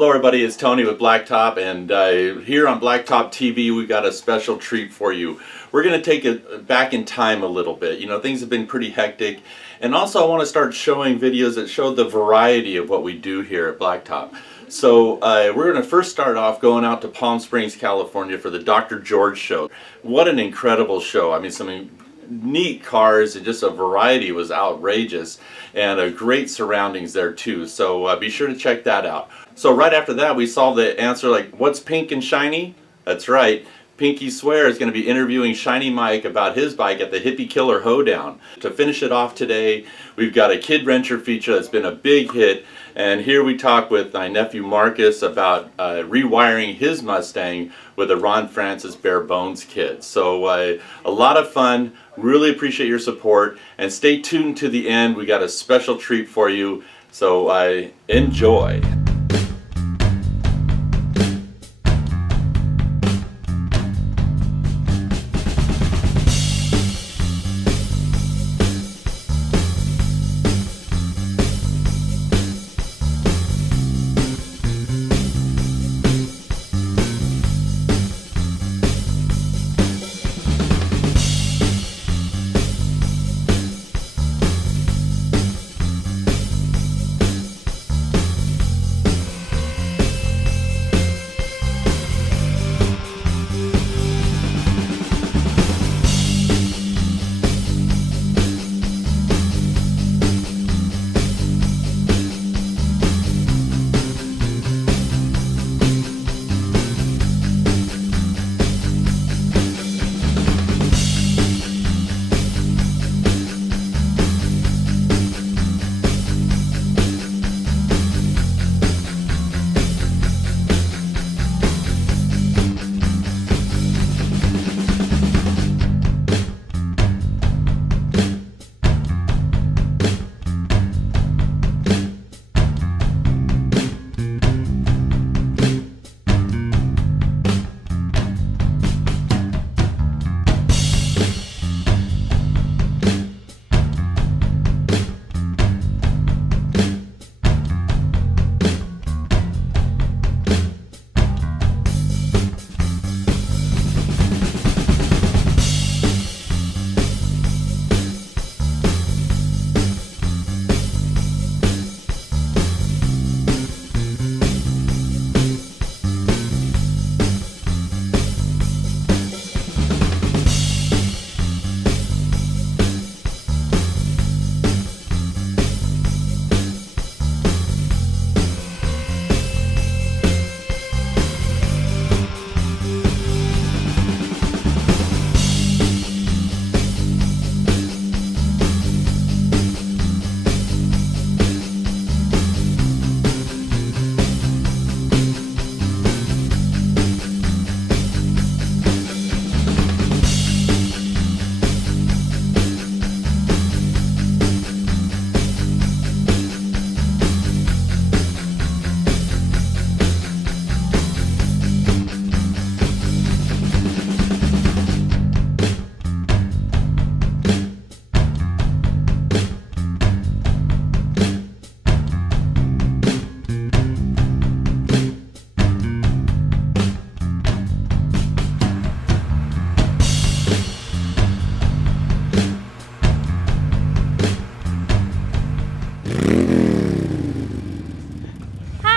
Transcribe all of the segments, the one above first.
Hello everybody, it's Tony with Blacktop, and here on Blacktop TV we've got a special treat for you. We're going to take it back in time a little bit. You know, things have been pretty hectic, and also I want to start showing videos that show the variety of what we do here at Blacktop. So we're going to first start off going out to Palm Springs, California for the Dr. George show. What an incredible show. I mean, some neat cars and just a variety was outrageous, and great surroundings there too. So be sure to check that out. So right after that we saw the answer, like, what's pink and shiny? That's right, Pinky Swear is going to be interviewing Shiny Mike about his bike at the Hippie Killer Hoedown. To finish it off today, we've got a KidWrencher feature that's been a big hit, and here we talk with my nephew Marcus about rewiring his Mustang with a Ron Francis Bare Bones kit. So a lot of fun. Really appreciate your support, and stay tuned to the end. We got a special treat for you, so enjoy.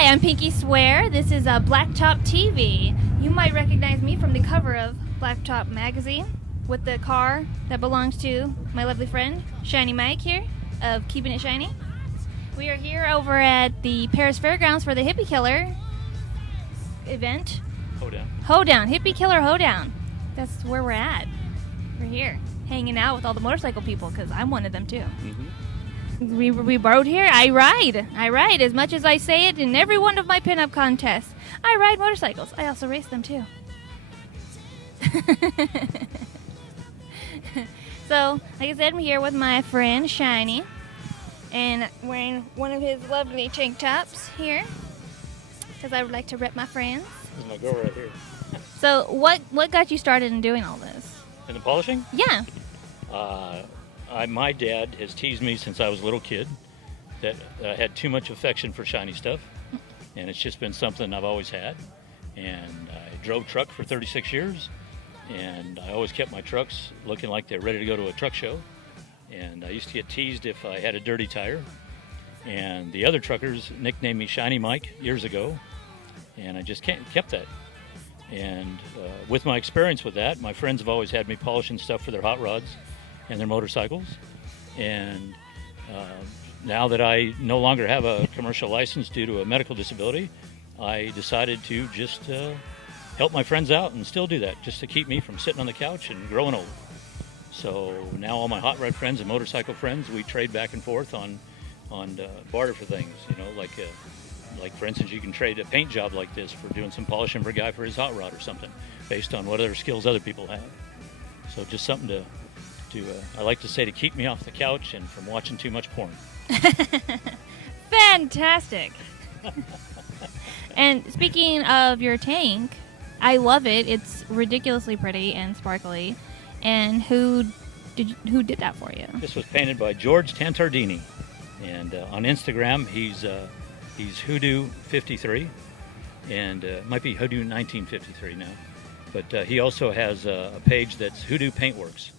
I'm Pinky Swear. This is Blacktop TV. You might recognize me from the cover of Blacktop magazine with the car that belongs to my lovely friend Shiny Mike here of Keeping It Shiny. We are here over at the Paris Fairgrounds for the Hippie Killer event. Hoedown. Hippie Killer Hoedown. That's where we're at. We're here hanging out with all the motorcycle people because I'm one of them too. Mm-hmm. We rode here. I ride as much as I say it in every one of my pinup contests. I ride motorcycles. I also race them too. So, like I said, I'm here with my friend Shiny, and wearing one of his lovely tank tops here because I would like to rep my friends. This is my girl right here. So, what got you started in doing all this? In the polishing? Yeah. My dad has teased me since I was a little kid that I had too much affection for shiny stuff, and it's just been something I've always had. And I drove truck for 36 years, and I always kept my trucks looking like they're ready to go to a truck show. And I used to get teased if I had a dirty tire. And the other truckers nicknamed me Shiny Mike years ago, and I just kept that. And with my experience with that, my friends have always had me polishing stuff for their hot rods and their motorcycles. And now that I no longer have a commercial license due to a medical disability, I decided to just help my friends out and still do that, just to keep me from sitting on the couch and growing old. So now all my hot rod friends and motorcycle friends, we trade back and forth on barter for things, like for instance, you can trade a paint job like this for doing some polishing for a guy for his hot rod or something, based on what other skills other people have. So just something to I like to say, to keep me off the couch and from watching too much porn. Fantastic. And speaking of your tank, I love it. It's ridiculously pretty and sparkly. And who did that for you? This was painted by George Tantardini, and on Instagram he's Hoodoo53, and might be Hoodoo 1953 now. But he also has a page that's Hoodoo Paintworks,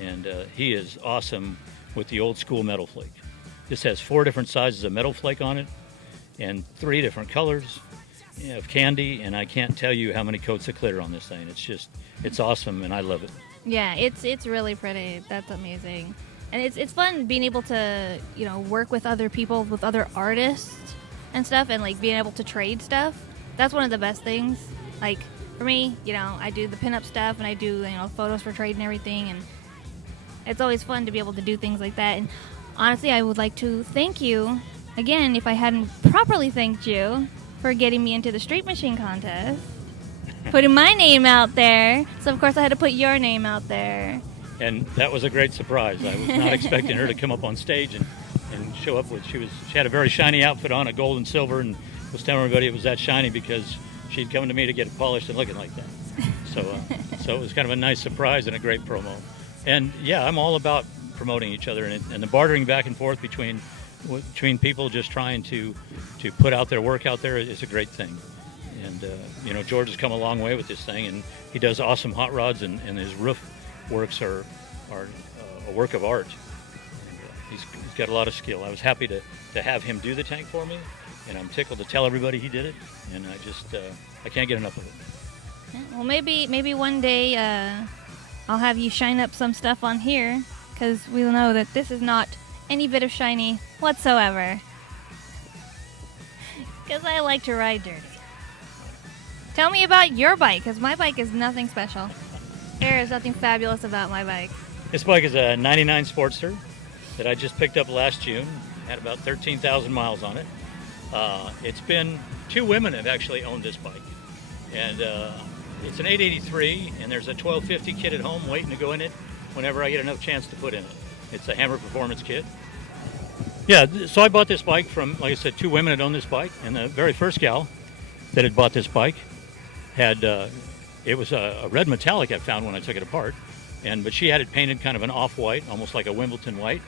and he is awesome with the old school metal flake. This has 4 different sizes of metal flake on it, and 3 different colors of candy, and I can't tell you how many coats of clear on this thing. It's awesome, and I love it. Yeah, it's really pretty. That's amazing. And it's fun being able to, work with other people, with other artists and stuff, and like being able to trade stuff. That's one of the best things. Like for me, I do the pinup stuff, and I do, photos for trade and everything, and it's always fun to be able to do things like that. And honestly, I would like to thank you again, if I hadn't properly thanked you, for getting me into the street machine contest. Putting my name out there. So, of course, I had to put your name out there. And that was a great surprise. I was not expecting her to come up on stage and show up with, she had a very shiny outfit on, a gold and silver, and was telling everybody it was that shiny because she'd come to me to get it polished and looking like that. So it was kind of a nice surprise and a great promo. And yeah, I'm all about promoting each other, and the bartering back and forth between people just trying to put out their work out there is a great thing. And George has come a long way with this thing, and he does awesome hot rods, and his roof works are a work of art. And, he's got a lot of skill. I was happy to have him do the tank for me, and I'm tickled to tell everybody he did it, and I can't get enough of it. Well, maybe one day I'll have you shine up some stuff on here, because we'll know that this is not any bit of shiny whatsoever. Because I like to ride dirty. Tell me about your bike, because my bike is nothing special. There is nothing fabulous about my bike. This bike is a 99 Sportster that I just picked up last June. Had about 13,000 miles on it. It's been 2 women have actually owned this bike. And it's an 883, and there's a 1250 kit at home waiting to go in it whenever I get enough chance to put in it. It's a Hammer Performance kit. Yeah, so I bought this bike from, like I said, 2 women had owned this bike, and the very first gal that had bought this bike had, it was a red metallic I found when I took it apart, but she had it painted kind of an off-white, almost like a Wimbledon white,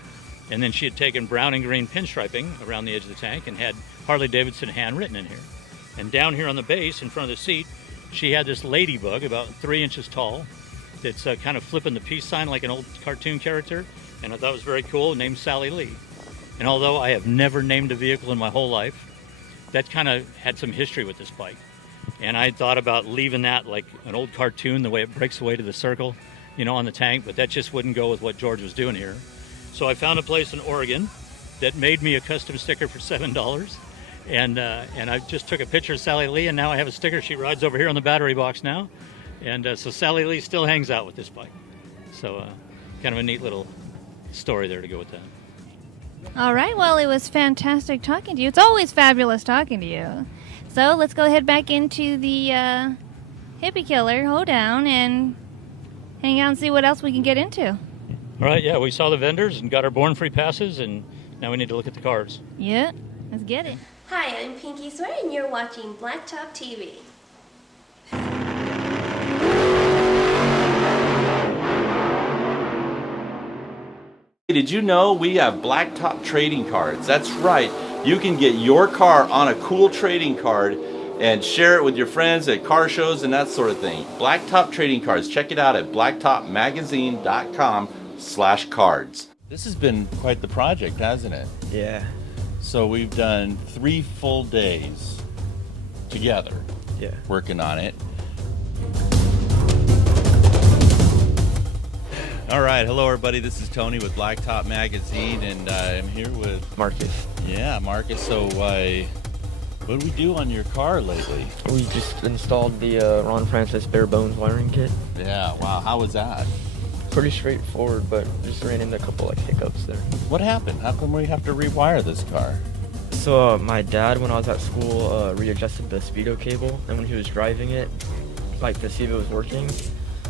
and then she had taken brown and green pinstriping around the edge of the tank and had Harley-Davidson handwritten in here. And down here on the base, in front of the seat, she had this ladybug about 3 inches tall that's kind of flipping the peace sign like an old cartoon character, and I thought it was very cool, named Sally Lee. And although I have never named a vehicle in my whole life, that kind of had some history with this bike. And I thought about leaving that like an old cartoon, the way it breaks away to the circle, on the tank, but that just wouldn't go with what George was doing here. So I found a place in Oregon that made me a custom sticker for $7. And I just took a picture of Sally Lee, and now I have a sticker. She rides over here on the battery box now. And so Sally Lee still hangs out with this bike. So kind of a neat little story there to go with that. All right, well, it was fantastic talking to you. It's always fabulous talking to you. So let's go ahead back into the Hippie Killer Hoedown and hang out and see what else we can get into. All right, yeah, we saw the vendors and got our Born Free passes, and now we need to look at the cars. Yeah, let's get it. Hi, I'm Pinky Swear, and you're watching Blacktop TV. Did you know we have blacktop trading cards? That's right. you can get your car on a cool trading card and share it with your friends at car shows and that sort of thing. Blacktop Trading Cards. Check it out at blacktopmagazine.com/cards. This has been quite the project, hasn't it? Yeah. So we've done 3 full days together working on it. All right, hello everybody. This is Tony with Blacktop Magazine, and I'm here with Marcus. Yeah, Marcus. So, what did we do on your car lately? We just installed the Ron Francis bare bones wiring kit. Yeah. Wow. How was that? Pretty straightforward, but just ran into a couple like hiccups there. What happened? How come we have to rewire this car? So my dad, when I was at school, readjusted the speedo cable, and when he was driving it, like to see if it was working,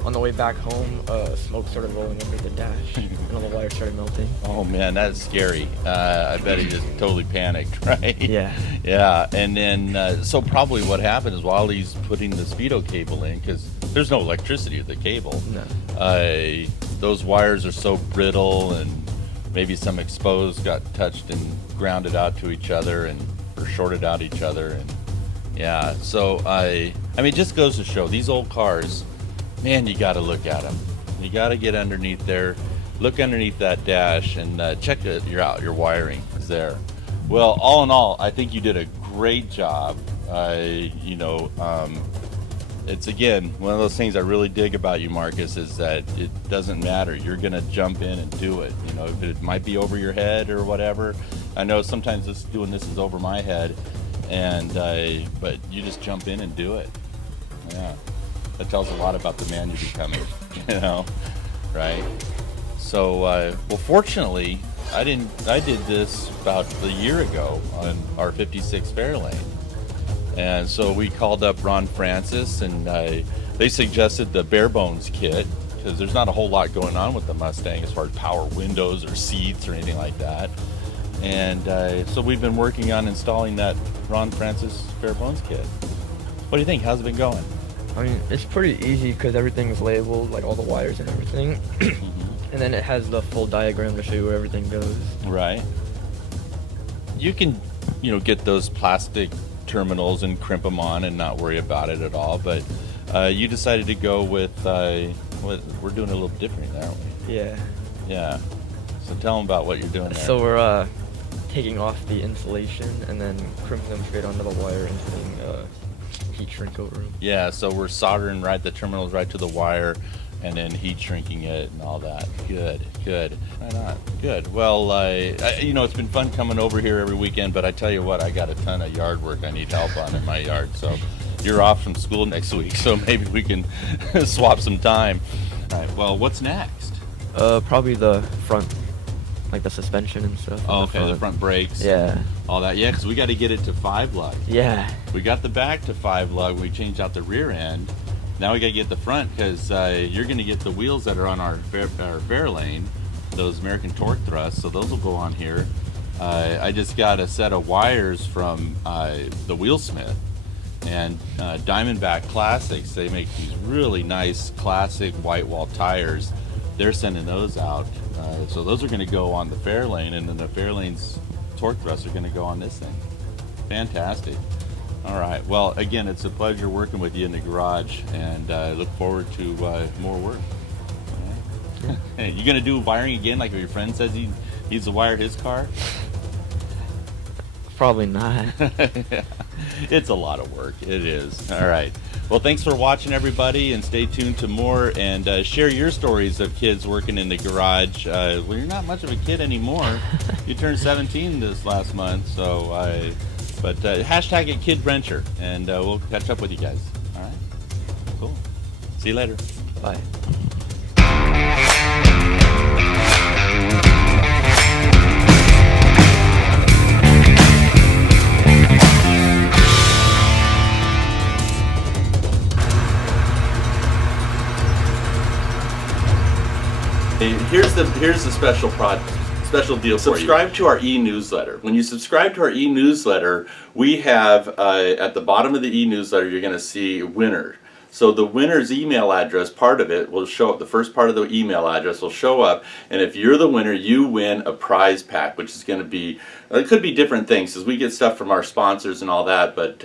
on the way back home, smoke started rolling under the dash, and all the wires started melting. Oh man, that's scary. I bet he just totally panicked, right? Yeah. Yeah, and then so probably what happened is while he's putting the speedo cable in, because there's no electricity with the cable. No. Those wires are so brittle, and maybe some exposed got touched and grounded out to each other, or shorted out each other, and yeah. So I mean, it just goes to show these old cars. Man, you got to look at them. You got to get underneath there, look underneath that dash, and check your wiring is there. Well, all in all, I think you did a great job. It's again one of those things I really dig about you, Marcus, is that it doesn't matter. You're gonna jump in and do it. You know, if it might be over your head or whatever. I know sometimes doing this is over my head, but you just jump in and do it. Yeah. That tells a lot about the man you're becoming, you know, right? So, well, fortunately, I did this about a year ago on our 56 Fairlane, and so we called up Ron Francis, and they suggested the bare bones kit because there's not a whole lot going on with the Mustang as far as power windows or seats or anything like that, and so we've been working on installing that Ron Francis bare bones kit. What do you think? How's it been going? I mean, it's pretty easy because everything's labeled, like all the wires and everything. And then it has the full diagram to show you where everything goes. Right. You can, get those plastic terminals and crimp them on and not worry about it at all. But you decided to go with, we're doing a little different, aren't we? Yeah. Yeah. So tell them about what you're doing there. So we're taking off the insulation and then crimping them straight onto the wire and putting heat shrink over them. Yeah, so we're soldering the terminals right to the wire and then heat shrinking it and all that. Good. Why not? Good. Well, it's been fun coming over here every weekend, but I tell you what, I got a ton of yard work I need help on in my yard. So you're off from school next week, so maybe we can swap some time. All right, well, what's next? Probably the front, like the suspension and stuff. Oh, okay, the front brakes. Yeah. All that. Yeah, because we got to get it to 5 lug. Yeah. We got the back to 5 lug. We changed out the rear end. Now we got to get the front because you're going to get the wheels that are on our Fairlane, those American torque thrusts. So those will go on here. I just got a set of wires from the Wheelsmith and Diamondback Classics. They make these really nice classic white wall tires. They're sending those out. So those are going to go on the Fairlane, and then the Fairlane's torque thrusts are going to go on this thing. Fantastic. All right. Well, again, it's a pleasure working with you in the garage, and I look forward to more work. All right. Hey, you going to do wiring again like your friend says he needs to wire his car? Probably not. It's a lot of work. It is. All right. Well, thanks for watching, everybody, and stay tuned to more, and share your stories of kids working in the garage. Well, you're not much of a kid anymore. You turned 17 this last month, so but hashtag it KidWrencher, and we'll catch up with you guys. All right. Cool. See you later. Bye. Here's the special deal for you. Subscribe to our e-newsletter. When you subscribe to our e-newsletter, we have at the bottom of the e-newsletter, you're going to see winner. So the winner's email address, part of it will show up, the first part of the email address will show up, and if you're the winner, you win a prize pack, which is going to be, it could be different things, because we get stuff from our sponsors and all that, but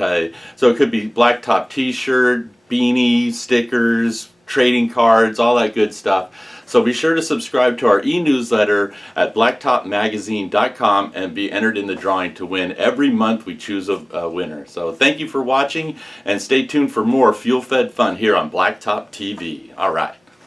so it could be Blacktop t-shirt, beanie, stickers, trading cards, all that good stuff. So be sure to subscribe to our e-newsletter at blacktopmagazine.com and be entered in the drawing to win. Every month we choose a winner. So thank you for watching, and stay tuned for more fuel-fed fun here on Blacktop TV. All right.